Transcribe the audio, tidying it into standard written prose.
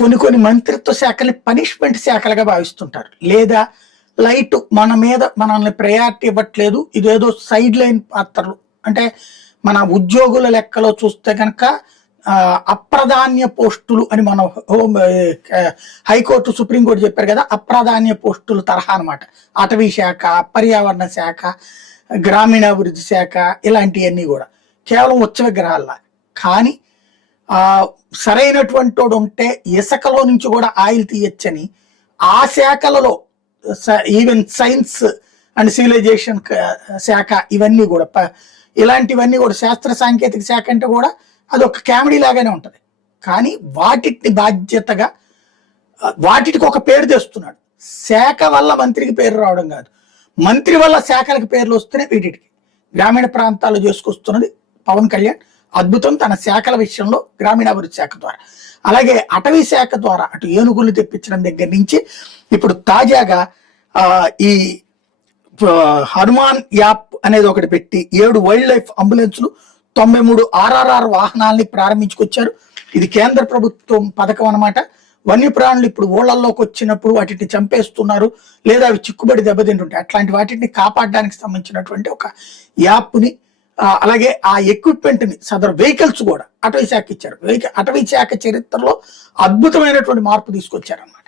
కొన్ని మంత్రిత్వ శాఖల్ని పనిష్మెంట్ శాఖలుగా భావిస్తుంటారు. లేదా లైట్ మన మీద మనల్ని ప్రయారిటీ ఇవ్వట్లేదు, ఇదేదో సైడ్ లైన్ పాత్రలు. అంటే మన ఉద్యోగుల లెక్కలో చూస్తే కనుక అప్రాధాన్య పోస్టులు అని మనం హైకోర్టు సుప్రీంకోర్టు చెప్పారు కదా, అప్రాధాన్య పోస్టులు తరహా అనమాట. అటవీ శాఖ, పర్యావరణ శాఖ, గ్రామీణాభివృద్ధి శాఖ, ఇలాంటివన్నీ కూడా కేవలం ఉత్సవ గ్రహాల్లా. కానీ సరైనటువంటి వాడు ఉంటే ఇసుకలో నుంచి కూడా ఆయిల్ తీయచ్చని ఆ శాఖలలో ఈవెన్ సైన్స్ అండ్ సివిలైజేషన్ శాఖ ఇవన్నీ కూడా ఇలాంటివన్నీ కూడా శాస్త్ర సాంకేతిక శాఖ అంటే కూడా అది ఒక కామెడీ లాగానే ఉంటుంది. కానీ వాటిని బాధ్యతగా వాటికి ఒక పేరు తెస్తున్నాడు. శాఖ వల్ల మంత్రికి పేరు రావడం కాదు, మంత్రి వల్ల శాఖలకు పేర్లు వస్తేనే వీటికి. గ్రామీణ ప్రాంతాల్లో చేసుకొస్తున్నది పవన్ కళ్యాణ్ అద్భుతం తన శాఖల విషయంలో, గ్రామీణాభివృద్ధి శాఖ ద్వారా. అలాగే అటవీ శాఖ ద్వారా అటు ఏనుగులు తెప్పించడం దగ్గర నుంచి ఇప్పుడు తాజాగా ఈ హనుమాన్ యాప్ అనేది ఒకటి పెట్టి 7 వైల్డ్ లైఫ్ అంబులెన్స్లు, 93 ఆర్ఆర్ఆర్ వాహనాల్ని ప్రారంభించుకొచ్చారు. ఇది కేంద్ర ప్రభుత్వం పథకం అనమాట. వన్యప్రాణులు ఇప్పుడు ఊళ్ళల్లోకి వచ్చినప్పుడు వాటిని చంపేస్తున్నారు, లేదా అవి చిక్కుబడి దెబ్బతింటుంటాయి. అట్లాంటి వాటిని కాపాడడానికి సంబంధించినటువంటి ఒక యాప్ని, అలాగే ఆ ఎక్విప్మెంట్ని, సదరు వెహికల్స్ కూడా అటవీ శాఖ ఇచ్చారు. అటవీ శాఖ చరిత్రలో అద్భుతమైనటువంటి మార్పు తీసుకొచ్చారన్నమాట.